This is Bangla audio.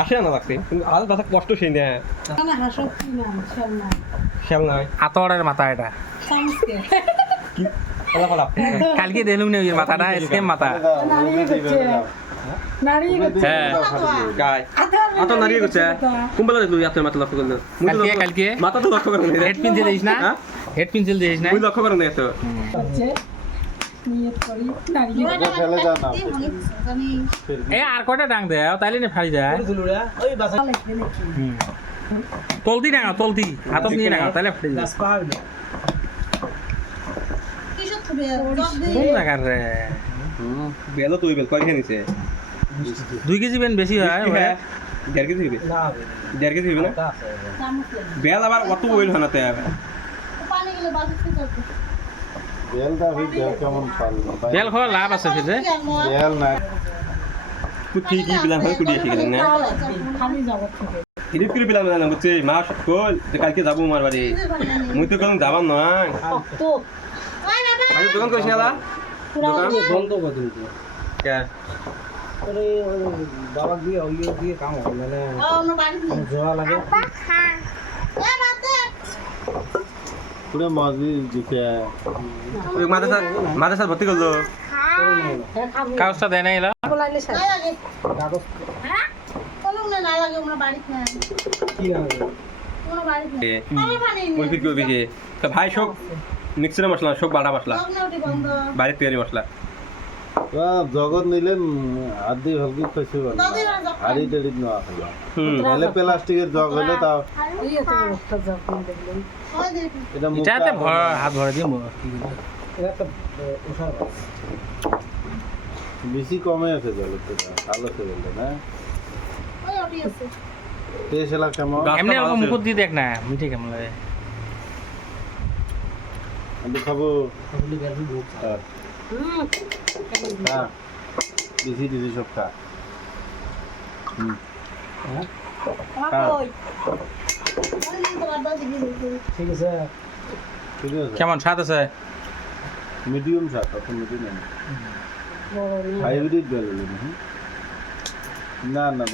হাসে না লাগছে কিন্তু আজ বাসা কষ্ট সেই না শ্যাল নাই আতরের মাথা এটা কি পালা পালা কালকে দিলুম না ওই মাথাটা স্কেম মাথা হ্যাঁ গায় আতো নারিয়ে গেছে কুম্বলা দেখলো ইয়াতের মাথা লক্ষ্য করলো কালকে মাথা তো লক্ষ্য করেন হেড পেন্সিল দিস না হেড পেন্সিল দিস না ওই লক্ষ্য করেন না তো এ আর কয়টা ডাং দে তাইলে না ফাড়ি যায় তলতি ডাঙা তলতি হাতত নিয়ে ডাঙা তাইলে ফাড়ি যায় কোন জায়গার রে বেলো তুই বেল কয় নিছে 2 কেজি বেন বেশি হয় 1.5 কেজি হবে না 1.5 কেজি হবে না বেল আবার কত ওয়েল হানাতে হবে বেলটা ভিজে কেমন পারলো বেল খাওয়া লাভ আছে ফিরে বেল না কুটি কি বিলান হয় কুটি এসে গেলেন না হিরিপ করে বিলান না বুঝছি মা কল কালকে যাবো আমার বাড়ি মুই তো কোন যাবার নয় আজ দোকান কইছ না দোকান বন্ধ করে দিতে কে আরে বাবা দিয়ে ওই দিয়ে কাম হবে মানে জোড়া লাগে পুরো মজবি দিকে ওই মাদ্রাসা ভর্তি করলো কাগজটা দেয় না এলো কাগজ কি লাগে ওই ফির করবি কি তো ভাই সব মিক্সার মশলা সব বাটা মশলা বাইরে তৈরি মশলা জগৎ নিলেন আদি হলকি খাইছে হাড়ি টাড়ি নেওয়া খাইলা নাহলে প্লাস্টিকের জগ হলে তাও এটা এটাতে হাত ভরে দিই একটা ওষার বেশি কমে আছে জলের থেকে ভালো আছে বললে না টেস্ট এলা কেমন এমনি ওরকম মুকুট দিয়ে দেখ না মিঠে কেমন লাগে আমি খাবো হ্যাঁ বেশি দিদি সব খা ঠিক আছে ঠিক আছে কেমন স্বাদ আছে মিডিয়াম স্বাদ অত মিডিয়াম হাইব্রিড বেল না না